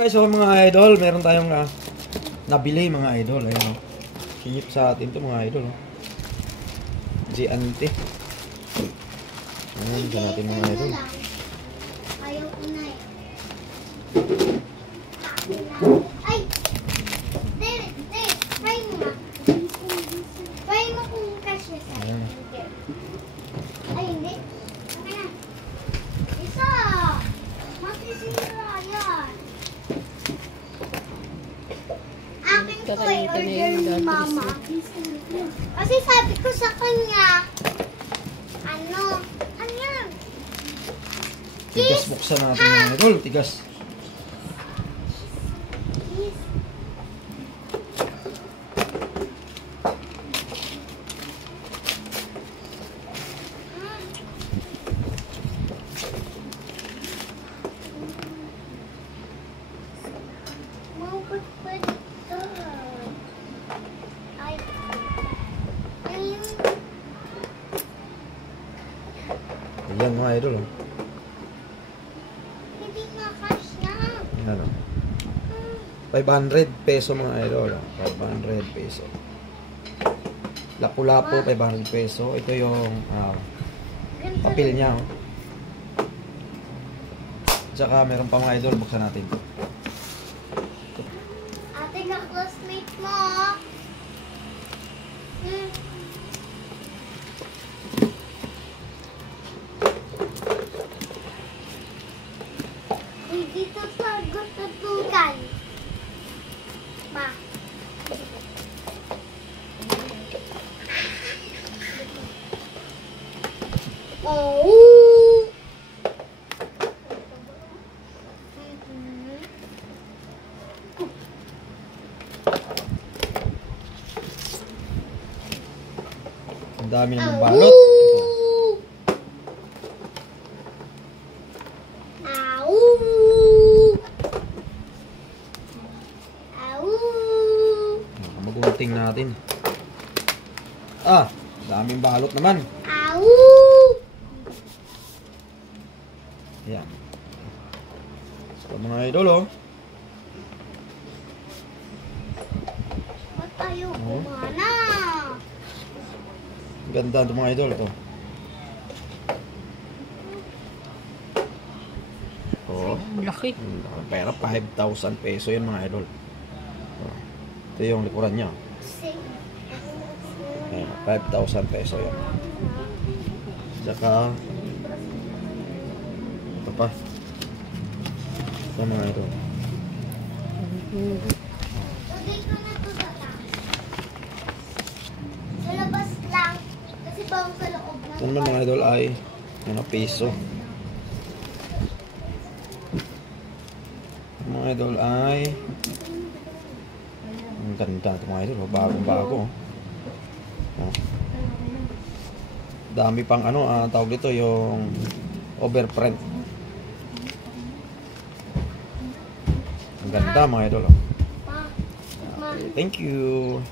Guys, so mga idol, meron tayong nabili mga idol. Ayun, sinip sa atin to mga idol. Giante. Ayun, dyan natin mga idol. Ayaw ko na eh. Ay! Try mo nga. Try mo kung kasya sa'yo. Ay, hindi. Okay na. Isa! Masisira yan. Akin ko eh, order ni mama. Kasi sabi ko sa kanya, ano yan? Tigas buksan natin mga idol, tigas. Ayan mga idol. Hindi makasya. Ayan, 500 peso mga idol. 500 peso. Lapu-lapu, 500 peso. Ito yung papel niya. Tsaka meron pa mga idol, buksan natin. Ate ka classmate mo. Dito sa gututukan. Ma. Oh. Ang dami ng balot. Magunting natin. Daming balot naman. Ayan. So mga idol, Ba't tayo kumana? ganda ito mga idol. Ito. Laki. Pera 5,000 peso yan mga idol. Ito yung likuran niya. 5,000 peso yan. Saka ito pa. Ito mga idol. Lagay ko na ito sa taas. Sa labas lang. Kasi bawang sa loob na. Ito naman mga idol ay piso. Mga idol ay ang ganda ito mga idol. Bagong bago. Dami pang tawag dito yung overprint. Ang ganda mga idol. Ma. Thank you.